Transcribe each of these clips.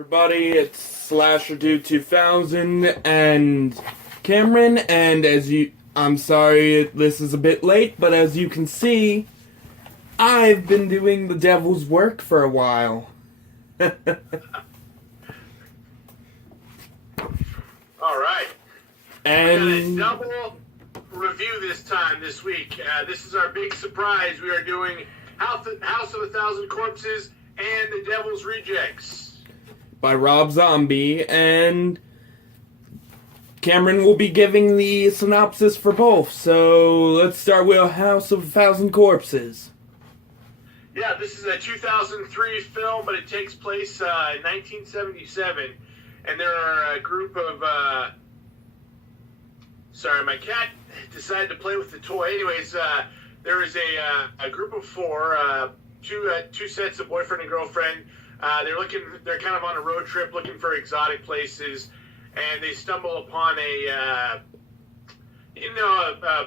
everybody, it's Slasher Dude 2000 and Cameron, and I'm sorry this is a bit late, but as you can see, I've been doing the devil's work for a while. All right. And We got a double review this week. This is our big surprise. We are doing House of a Thousand Corpses and The Devil's Rejects. by Rob Zombie, and Cameron will be giving the synopsis for both. So let's start with House of a Thousand Corpses. Yeah, this is a 2003 film, but it takes place in 1977, and there are a group of... Sorry, my cat decided to play with the toy. Anyways, there is a group of four, two sets of boyfriend and girlfriend. They're kind of on a road trip looking for exotic places, and they stumble upon a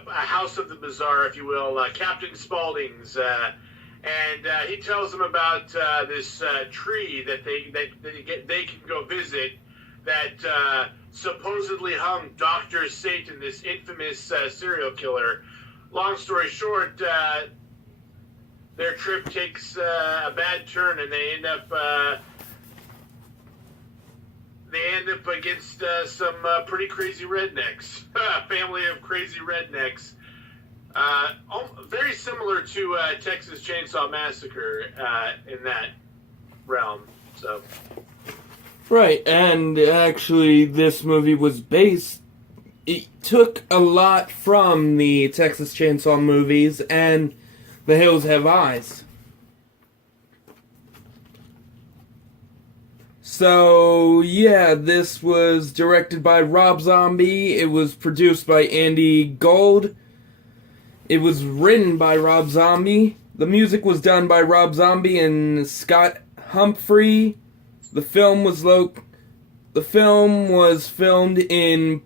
house of the bizarre, if you will, Captain Spaulding's, and he tells them about this tree that they can go visit that supposedly hung Dr. Satan, this infamous serial killer. Long story short, their trip takes a bad turn, and they end up against some pretty crazy rednecks, a family of crazy rednecks. Very similar to Texas Chainsaw Massacre in that realm. So. Right, and actually this movie was it took a lot from the Texas Chainsaw movies and The Hills Have Eyes. So, yeah, this was directed by Rob Zombie. It was produced by Andy Gold. It was written by Rob Zombie. The music was done by Rob Zombie and Scott Humphrey. The film was filmed in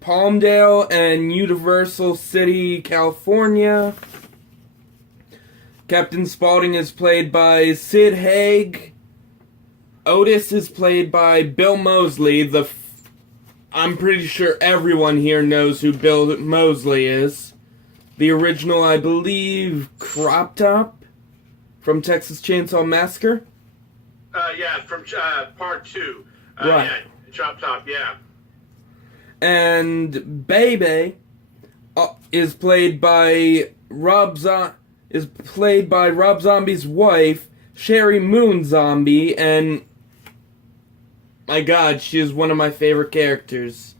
Palmdale and Universal City, California. Captain Spaulding is played by Sid Haig. Otis is played by Bill Moseley. I'm pretty sure everyone here knows who Bill Moseley is. The original, I believe, Crop Top from Texas Chainsaw Massacre. Yeah, from part 2. Right. Yeah, Chop Top, yeah. And Bebe is played by Rob Zombie's wife, Sherry Moon Zombie, and my God, she is one of my favorite characters,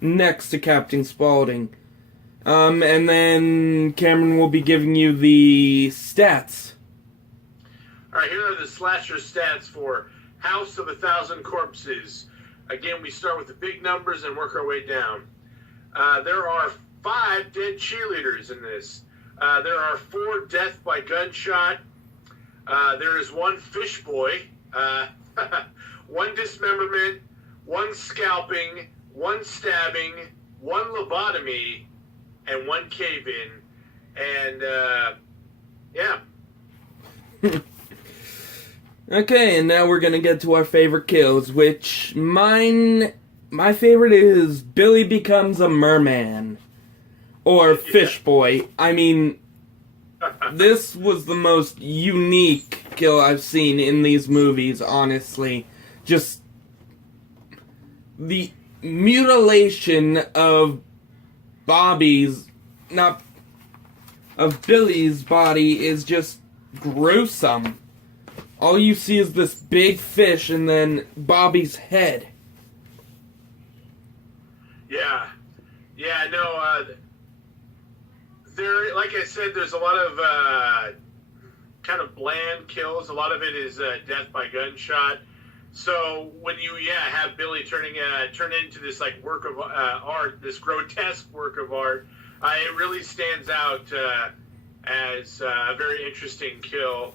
next to Captain Spaulding. And then Cameron will be giving you the stats. Alright, here are the slasher stats for House of a Thousand Corpses. Again, we start with the big numbers and work our way down. There are 5 dead cheerleaders in this. There are 4 death by gunshot. There is 1 fish boy, 1 dismemberment, 1 scalping, 1 stabbing, 1 lobotomy, and 1 cave-in. And, yeah. Okay, and now we're gonna get to our favorite kills, which my favorite is Billy becomes a merman. Or fish boy. I mean, this was the most unique kill I've seen in these movies, honestly. Just the mutilation of Billy's body is just gruesome. All you see is this big fish and then Bobby's head. Yeah. Yeah, no, there, like I said, there's a lot of kind of bland kills. A lot of it is death by gunshot. So when you, have Billy turn into this like work of art, this grotesque work of art, it really stands out as a very interesting kill.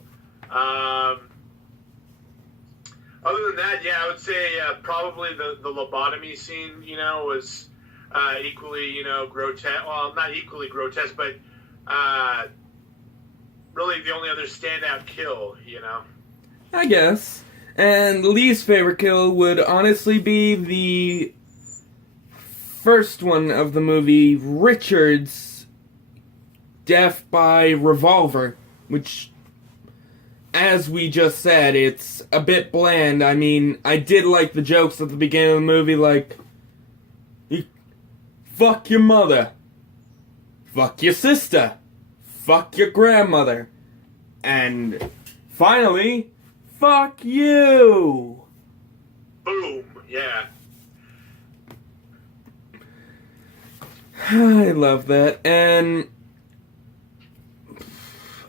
Other than that, I would say probably the lobotomy scene, was equally, grotesque. Well, not equally grotesque, but really the only other standout kill, I guess. And least favorite kill would honestly be the first one of the movie, Richard's death by revolver, which, as we just said, it's a bit bland. I mean, I did like the jokes at the beginning of the movie, like, fuck your mother, fuck your sister, fuck your grandmother, and finally, fuck you! Boom, yeah. I love that, and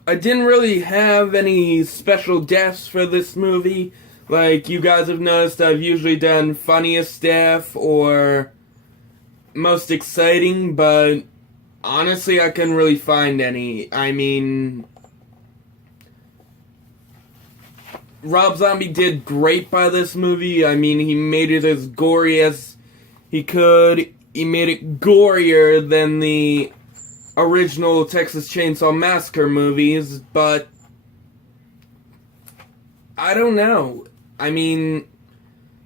I didn't really have any special deaths for this movie. Like, you guys have noticed, I've usually done funniest death or most exciting, but honestly, I couldn't really find any. I mean, Rob Zombie did great by this movie. I mean, he made it as gory as he could. He made it gorier than the original Texas Chainsaw Massacre movies, but I don't know. I mean,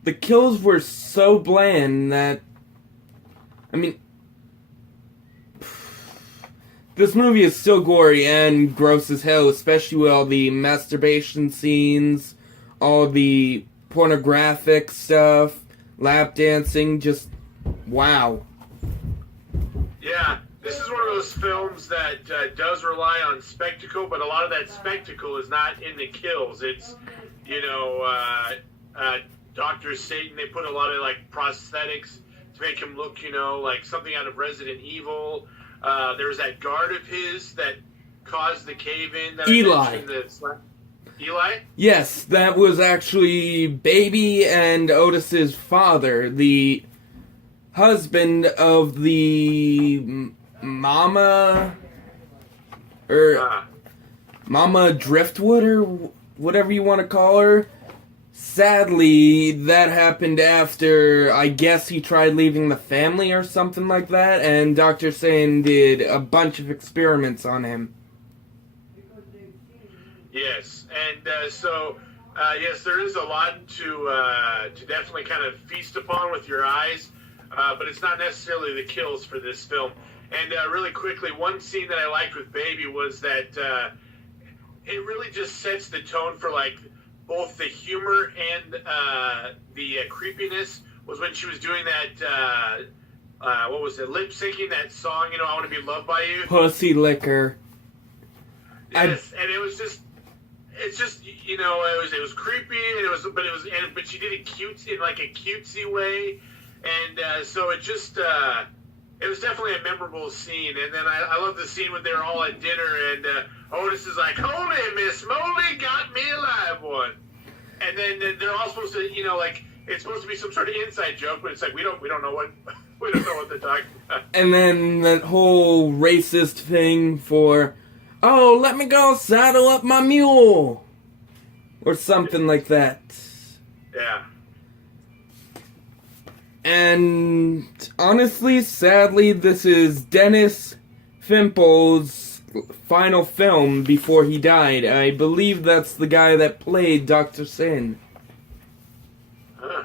the kills were so bland that, I mean, this movie is still gory and gross as hell, especially with all the masturbation scenes, all the pornographic stuff, lap dancing, just wow. Yeah, this is one of those films that does rely on spectacle, but a lot of that spectacle is not in the kills. It's, Dr. Satan, they put a lot of, like, prosthetics to make him look, like something out of Resident Evil. There was that guard of his that caused the cave-in. That Eli. Eli? Yes, that was actually Baby and Otis's father, the husband of the Mama Driftwood, or whatever you want to call her. Sadly, that happened after, I guess, he tried leaving the family or something like that, and Dr. Satan did a bunch of experiments on him. Yes, and yes, there is a lot to definitely kind of feast upon with your eyes, but it's not necessarily the kills for this film. And really quickly, one scene that I liked with Baby was that it really just sets the tone for, like, both the humor and the creepiness, was when she was doing that, what was it, lip syncing that song, I Want to Be Loved by You. Pussy liquor. Yes, and it was just, it's just, it was creepy, and but she did it cute, in like a cutesy way, and so it just, it was definitely a memorable scene. And then I love the scene when they're all at dinner, and Otis is like, "Holy Miss Molly, got me a live one." And then they're all supposed to, like, it's supposed to be some sort of inside joke, but it's like we don't know what we don't know what they're talking about. And then that whole racist thing for, "Oh, let me go saddle up my mule," or something like that. Yeah. And honestly, sadly, this is Dennis Fimple's final film before he died. I believe that's the guy that played Dr. Sin. Huh.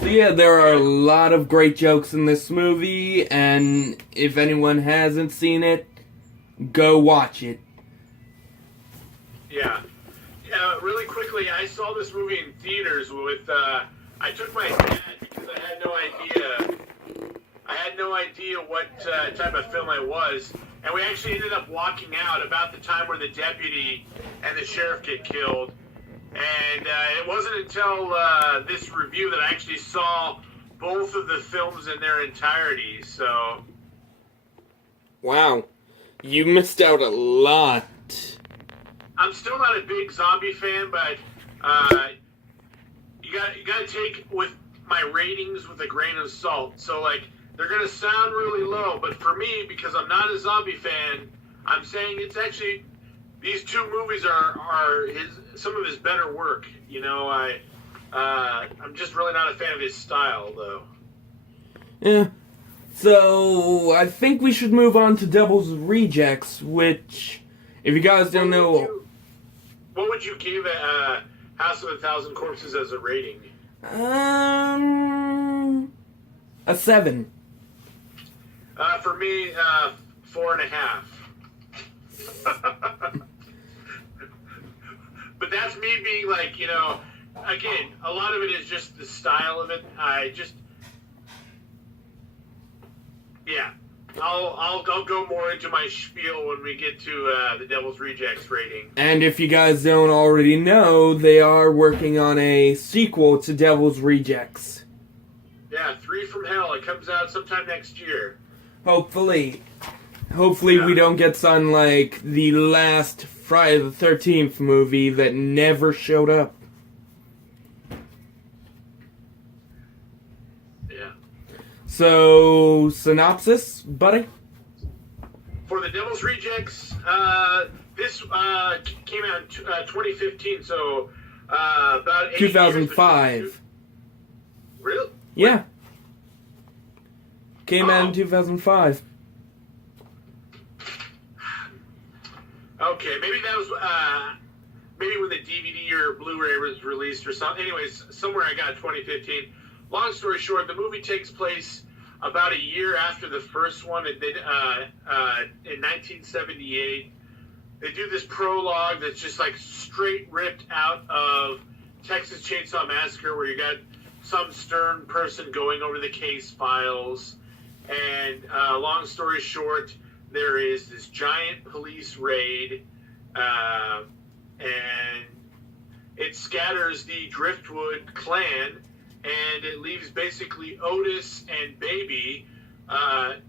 So yeah, there are a lot of great jokes in this movie, and if anyone hasn't seen it, go watch it. Yeah. Really quickly, I saw this movie in theaters with, I took my dad because I had no idea what type of film it was, and we actually ended up walking out about the time where the deputy and the sheriff get killed, and it wasn't until this review that I actually saw both of the films in their entirety, so... Wow, you missed out a lot. I'm still not a big zombie fan, but you got to take with my ratings with a grain of salt. So, like, they're going to sound really low, but for me, because I'm not a zombie fan, I'm saying it's actually, these two movies are some of his better work. I'm just really not a fan of his style, though. Yeah. So, I think we should move on to Devil's Rejects, which, if you guys don't know... what would you give House of a Thousand Corpses as a rating? A 7. For me, 4.5. But that's me being like, again, a lot of it is just the style of it. I'll go more into my spiel when we get to the Devil's Rejects rating. And if you guys don't already know, they are working on a sequel to Devil's Rejects. Yeah, 3 from Hell. It comes out sometime next year. Hopefully. Hopefully we don't get something like the last Friday the 13th movie that never showed up. Yeah. So, synopsis, buddy? For the Devil's Rejects, this came out in 2015, so about 8 2005. years. Really? Yeah. Came out in 2005. Okay, maybe that was maybe when the DVD or Blu-ray was released or something. Anyways, somewhere I got 2015. Long story short, the movie takes place about a year after the first one. In 1978. They do this prologue that's just like straight ripped out of Texas Chainsaw Massacre, where you got some stern person going over the case files. And long story short, there is this giant police raid, and it scatters the Driftwood clan, and it leaves basically Otis and Baby on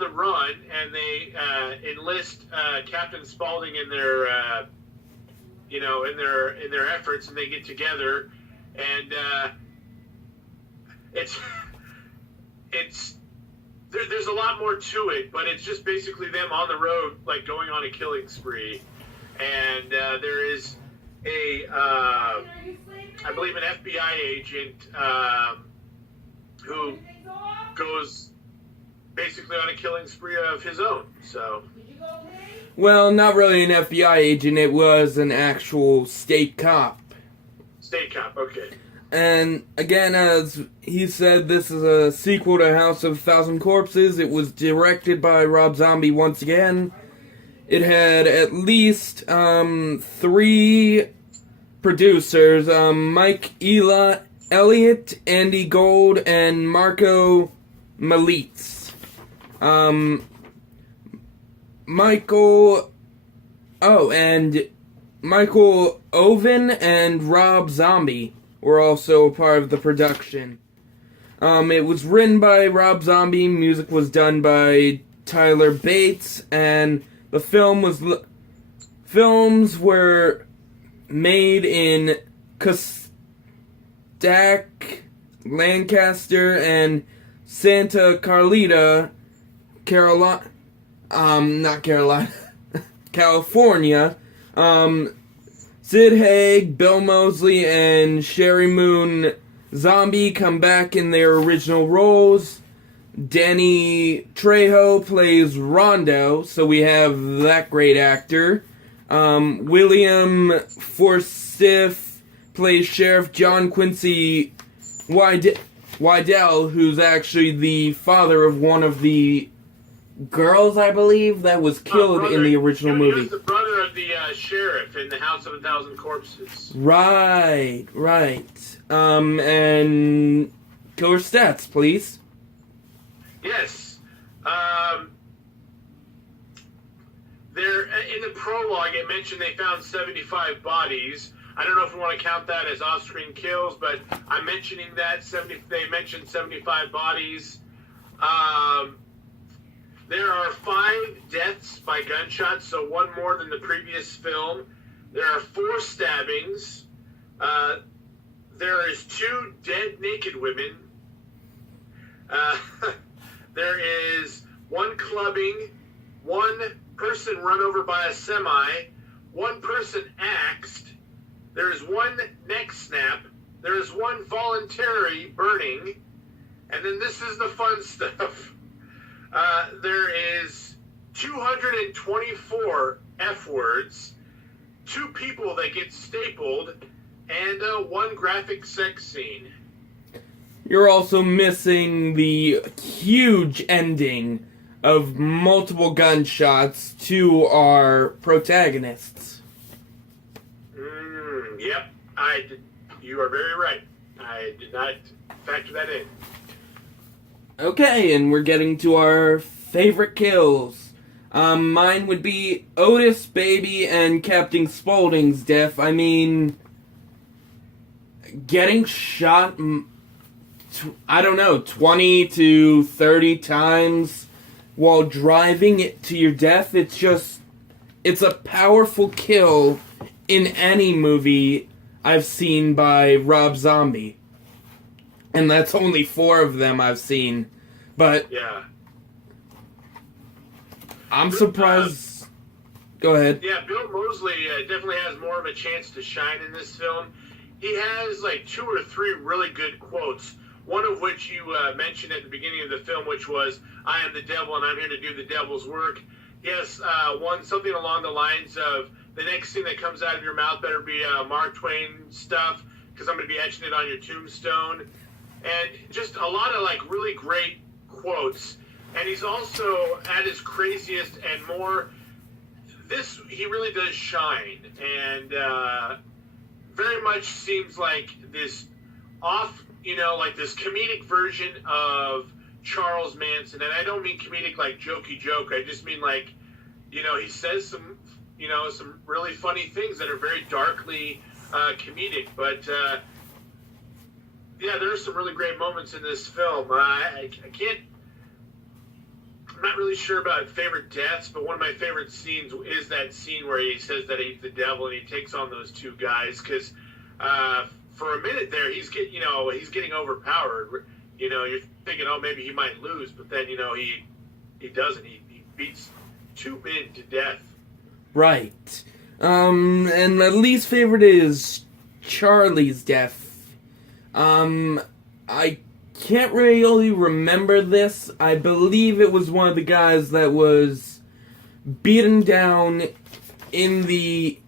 the run, and they enlist Captain Spaulding in their, in their efforts, and they get together, and it's there's a lot more to it, but it's just basically them on the road, like going on a killing spree, and there is I believe an FBI agent who goes basically on a killing spree of his own. So, well, not really an FBI agent. It was an actual state cop. State cop, okay. And again, as he said, this is a sequel to House of a Thousand Corpses. It was directed by Rob Zombie once again. It had at least 3 producers, Mike Elliott, Andy Gold, and Marco Malitz. Michael Oven and Rob Zombie were also a part of the production. It was written by Rob Zombie, music was done by Tyler Bates, and the films were made in Cossack, Lancaster, and Santa Carlita, California. Sid Haig, Bill Moseley, and Sherry Moon Zombie come back in their original roles. Danny Trejo plays Rondo, so we have that great actor. William Forsyth plays Sheriff John Quincy Wydell, who's actually the father of one of the girls, I believe, that was killed in the original movie. He was the brother of the sheriff in the House of a Thousand Corpses. Right. And killer stats, please. Yes. There in the prologue, it mentioned they found 75 bodies. I don't know if we want to count that as off-screen kills, but I'm mentioning that they mentioned 75 bodies. There are 5 deaths by gunshots, so 1 more than the previous film. There are 4 stabbings. There is 2 dead naked women. There is 1 clubbing, 1 person run over by a semi, 1 person axed. There is 1 neck snap. There is 1 voluntary burning. And then this is the fun stuff. There is 224 F words, 2 people that get stapled, and 1 graphic sex scene. You're also missing the huge ending of multiple gunshots to our protagonists. Yep, you are very right. I did not factor that in. Okay, and we're getting to our favorite kills. Mine would be Otis, Baby, and Captain Spaulding's death. I mean, getting shot, 20 to 30 times while driving it to your death. It's a powerful kill in any movie I've seen by Rob Zombie. And that's only 4 of them I've seen. But yeah, I'm surprised. Go ahead. Yeah, Bill Moseley definitely has more of a chance to shine in this film. He has like 2 or 3 really good quotes. One of which you mentioned at the beginning of the film, which was, "I am the devil and I'm here to do the devil's work." Yes, something along the lines of, "The next thing that comes out of your mouth better be Mark Twain stuff, because I'm going to be etching it on your tombstone." And just a lot of like really great quotes. And he's also at his craziest and more. He really does shine, and very much seems like this like this comedic version of Charles Manson. And I don't mean comedic like jokey joke. I just mean like, he says some really funny things that are very darkly comedic. But yeah, there are some really great moments in this film. I'm not really sure about favorite deaths, but one of my favorite scenes is that scene where he says that he's the devil and he takes on those 2 guys, because for a minute there he's getting overpowered. You're thinking, oh, maybe he might lose, but then he doesn't. He beats 2 men to death. Right. And my least favorite is Charlie's death. I can't really remember this. I believe it was one of the guys that was beaten down in the...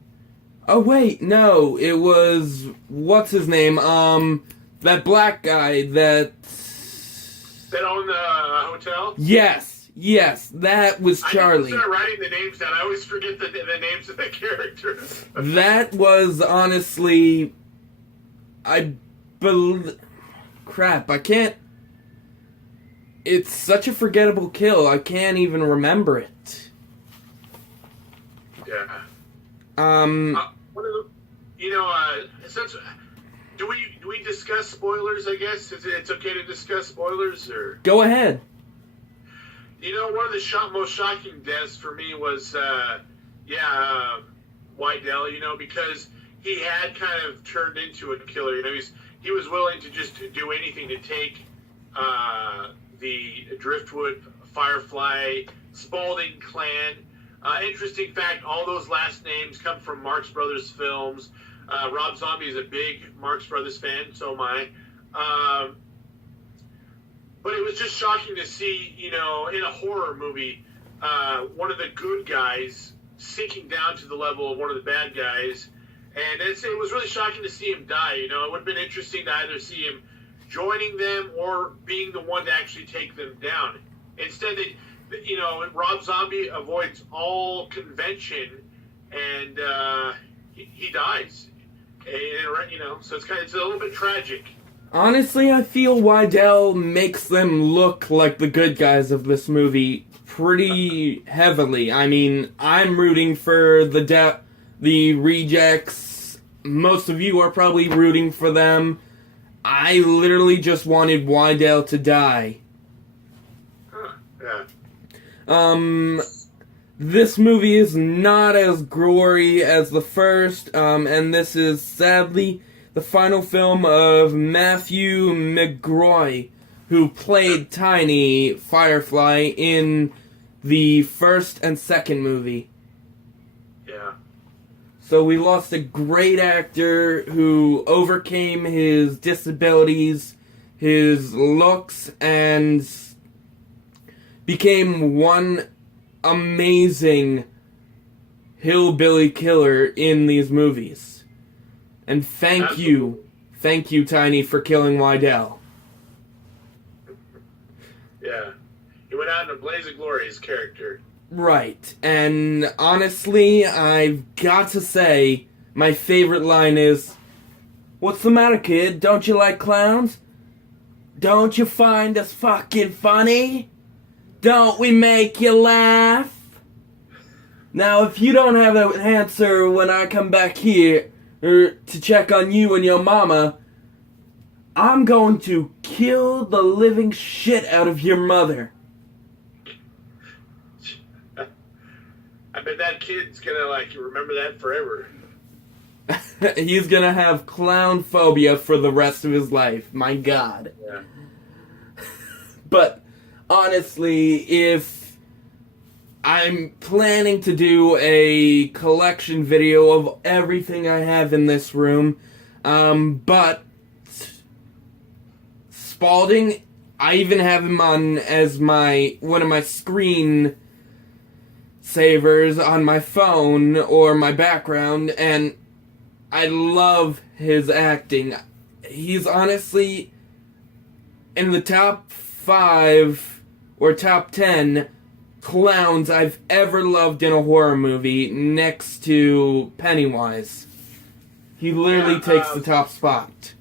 Oh, wait, no. It was... What's his name? That black guy that owned the hotel? Yes, that was Charlie. I start writing the names down. I always forget the names of the characters. That was honestly... Crap, I can't... It's such a forgettable kill, I can't even remember it. Yeah. Do we discuss spoilers, I guess? It's okay to discuss spoilers, or... Go ahead. One of the most shocking deaths for me was, Wydell, because he had kind of turned into a killer. He was willing to just do anything to take the Driftwood, Firefly, Spaulding clan. Interesting fact, all those last names come from Marx Brothers films. Rob Zombie is a big Marx Brothers fan, so am I. But it was just shocking to see, in a horror movie, one of the good guys sinking down to the level of one of the bad guys. And it was really shocking to see him die. It would have been interesting to either see him joining them or being the one to actually take them down. Instead, Rob Zombie avoids all convention, and he dies. And, so it's a little bit tragic. Honestly, I feel Wydell makes them look like the good guys of this movie pretty heavily. I mean, I'm rooting for the rejects. Most of you are probably rooting for them. I literally just wanted Wydell to die. Yeah. This movie is not as gory as the first, and this is sadly the final film of Matthew McGroy, who played Tiny Firefly in the first and second movie. Yeah. So we lost a great actor who overcame his disabilities, his looks, and became one amazing hillbilly killer in these movies. And thank you, Tiny, for killing Wydell. Yeah. He went out in a blaze of glory, his character. Right. And honestly, I've got to say, my favorite line is, "What's the matter, kid? Don't you like clowns? Don't you find us fucking funny? Don't we make you laugh? Now, if you don't have an answer when I come back here to check on you and your mama, I'm going to kill the living shit out of your mother." I bet that kid's gonna, remember that forever. He's gonna have clown phobia for the rest of his life. My God. Yeah. But honestly, if I'm planning to do a collection video of everything I have in this room, but Spaulding, I even have him on as one of my screen savers on my phone or my background, and I love his acting. He's honestly in the top 5 or top 10 clowns I've ever loved in a horror movie, next to Pennywise. He literally takes the top spot.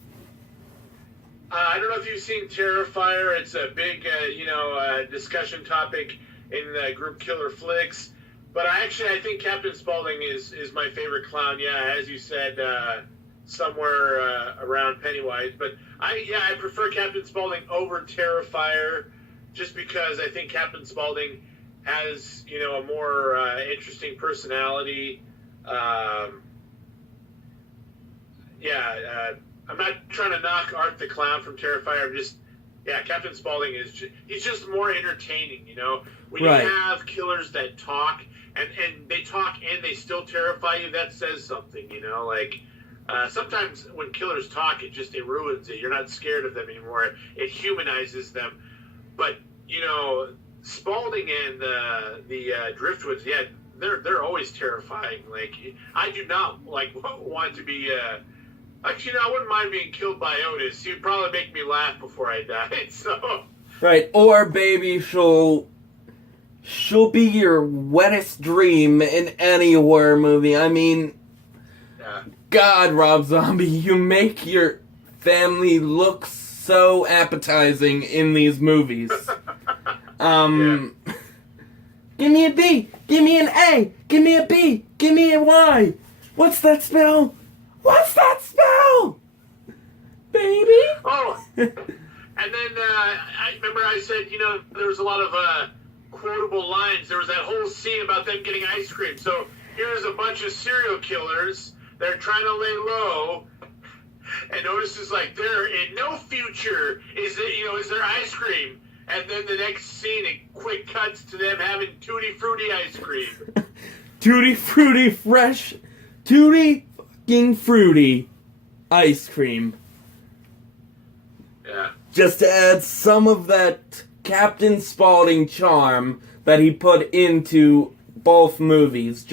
I don't know if you've seen Terrifier. It's a big, discussion topic in the group Killer Flicks. But I think Captain Spaulding is my favorite clown. Yeah, as you said, somewhere around Pennywise. But I prefer Captain Spaulding over Terrifier, just because I think Captain Spaulding has a more interesting personality. I'm not trying to knock Art the Clown from Terrifier. I'm just, Captain Spaulding he's just more entertaining, When Right. you have killers that talk, and they talk and they still terrify you, that says something, sometimes when killers talk, it ruins it. You're not scared of them anymore. It humanizes them. But, Spaulding and the Driftwoods, they're always terrifying. I do not, want to be... Actually, I wouldn't mind being killed by Otis. He'd probably make me laugh before I died, so... Right, or baby, she'll be your wettest dream in any horror movie. I mean, God, Rob Zombie, you make your family look so appetizing in these movies. Give me a B, give me an A, give me a B, give me a Y. What's that spell? What's that spell? Baby? Oh, and then I remember I said, there was a lot of quotable lines. There was that whole scene about them getting ice cream. So here's a bunch of serial killers. They're trying to lay low. And Otis is like, there in no future is there ice cream. And then the next scene, it quick cuts to them having Tutti Frutti ice cream. Tutti Frutti fresh, Tutti fucking Fruity ice cream. Yeah. Just to add some of that Captain Spaulding charm that he put into both movies.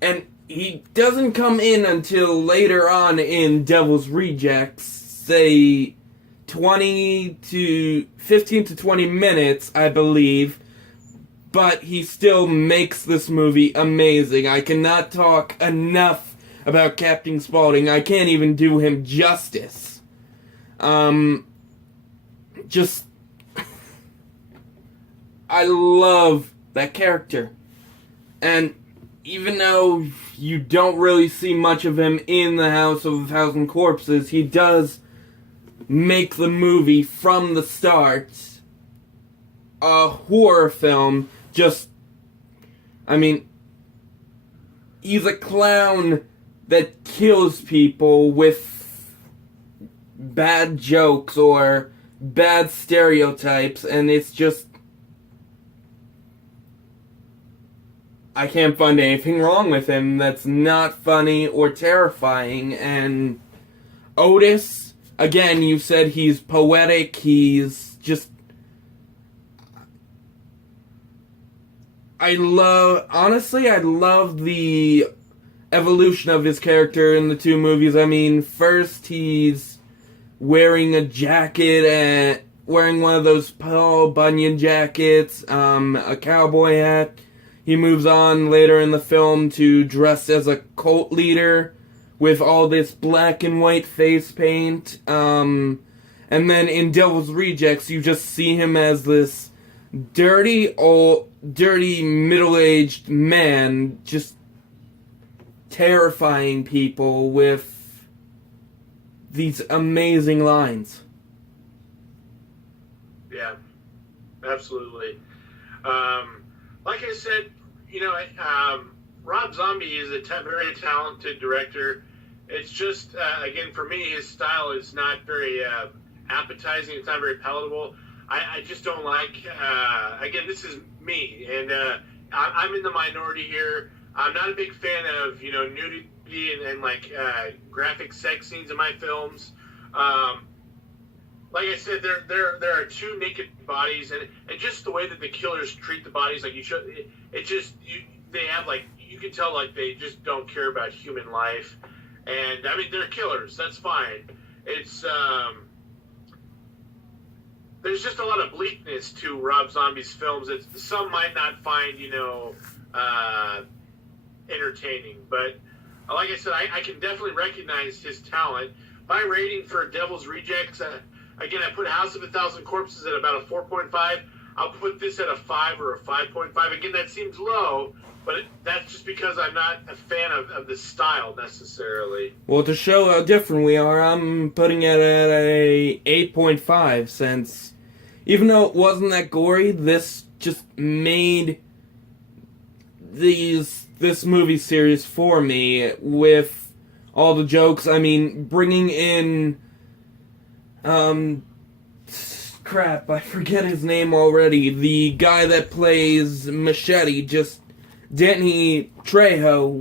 And he doesn't come in until later on in Devil's Rejects, say 15 to 20 minutes, I believe. But he still makes this movie amazing. I cannot talk enough about Captain Spaulding. I can't even do him justice. I love that character. And even though you don't really see much of him in the House of a Thousand Corpses, he does make the movie from the start a horror film. He's a clown that kills people with bad jokes or bad stereotypes, and it's just... I can't find anything wrong with him that's not funny or terrifying. And Otis, again, you said he's poetic, he's just... I love the evolution of his character in the two movies. I mean, first he's wearing a jacket and wearing one of those Paul Bunyan jackets, a cowboy hat. He moves on later in the film to dress as a cult leader with all this black and white face paint. And then in Devil's Rejects, you just see him as this dirty, middle-aged man just terrifying people with these amazing lines. Yeah, absolutely. Like I said, Rob Zombie is a very talented director. It's just, again, for me, his style is not very appetizing. It's not very palatable. I just don't like, again, this is me, and I'm in the minority here. I'm not a big fan of, nudity and graphic sex scenes in my films. Like I said, there are two naked bodies, and just the way that the killers treat the bodies, like they have you can tell they just don't care about human life, and I mean they're killers. That's fine. It's there's just a lot of bleakness to Rob Zombie's films that some might not find entertaining, but like I said, I can definitely recognize his talent. My rating for Devil's Rejects. Again, I put House of a Thousand Corpses at about a 4.5. I'll put this at a 5 or a 5.5. Again, that seems low, but that's just because I'm not a fan of the style necessarily. Well, to show how different we are, I'm putting it at a 8.5, since even though it wasn't that gory, this just made this movie series for me with all the jokes. I mean, bringing in crap, I forget his name already. The guy that plays Machete, just Danny Trejo,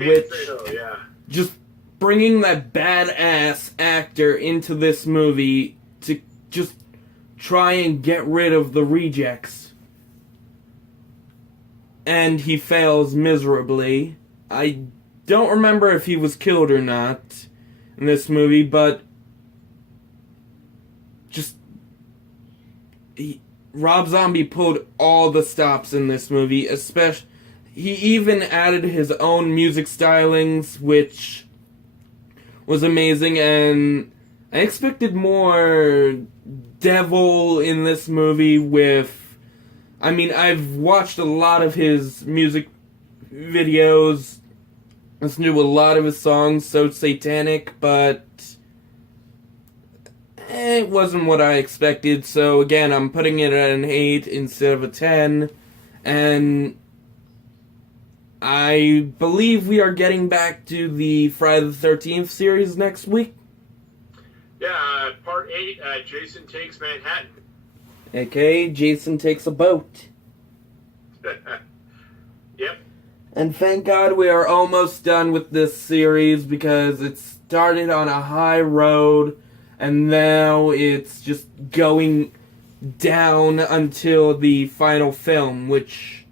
just bringing that badass actor into this movie to just try and get rid of the rejects. And he fails miserably. I don't remember if he was killed or not in this movie, but Rob Zombie pulled all the stops in this movie, especially he even added his own music stylings, which was amazing, and I expected more devil in this movie I've watched a lot of his music videos, listened to a lot of his songs, so satanic, but it wasn't what I expected, so again, I'm putting it at an 8 instead of a 10, and I believe we are getting back to the Friday the 13th series next week. Yeah, part 8, Jason Takes Manhattan. Okay, Jason Takes a Boat. Yep. And thank God we are almost done with this series, because it started on a high road, and now it's just going down until the final film, which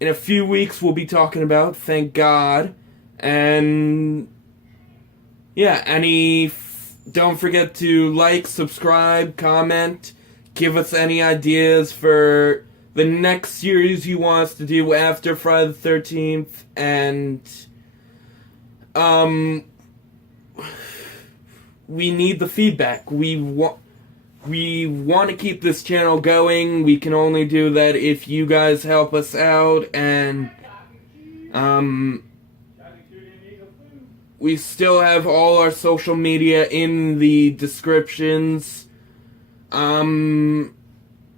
in a few weeks we'll be talking about, thank God. And yeah, don't forget to like, subscribe, comment, give us any ideas for the next series you want us to do after Friday the 13th, and we need the feedback. We want to keep this channel going. We can only do that if you guys help us out, and we still have all our social media in the descriptions.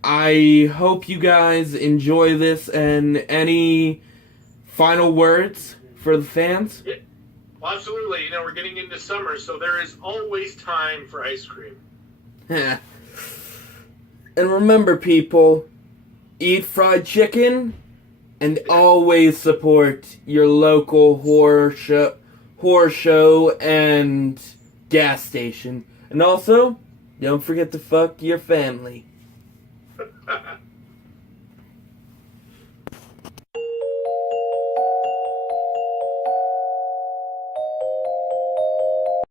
I hope you guys enjoy this, and any final words for the fans? Yeah. Well, absolutely. We're getting into summer, so there is always time for ice cream. And remember, people, eat fried chicken, and always support your local horror show and gas station. And also, don't forget to fuck your family.